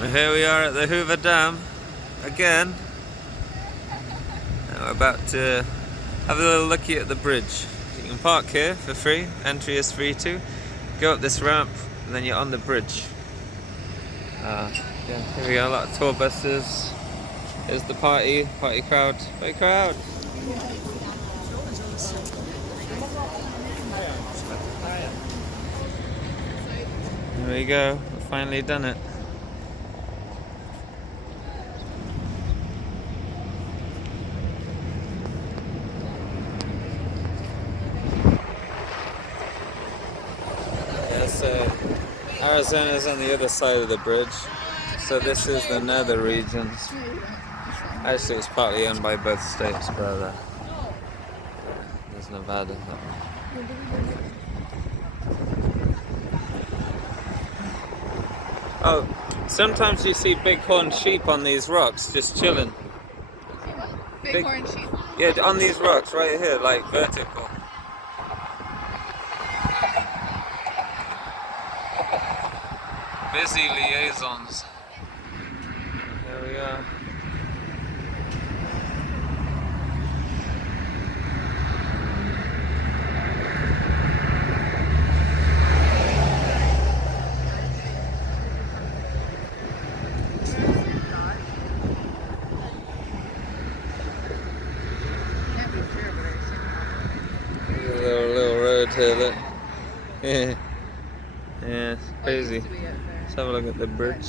Well, here we are at the Hoover Dam again. And we're about to have a little looky at the bridge. You can park here for free, entry is free too. Go up this ramp and then you're on the bridge. Yeah, here we go, a lot of tour buses. Here's the party crowd, party crowd. There we go, we've finally done it. Yeah, so Arizona's on the other side of the bridge. So this is the nether regions. Actually, it's partly owned by both states, but there's Nevada. Oh, sometimes you see bighorn sheep on these rocks just chilling. Bighorn sheep? Yeah, on these rocks right here, like vertical. Busy liaisons. Here we are. Little road here, look. Yeah, it's crazy. Let's have a look at the bridge.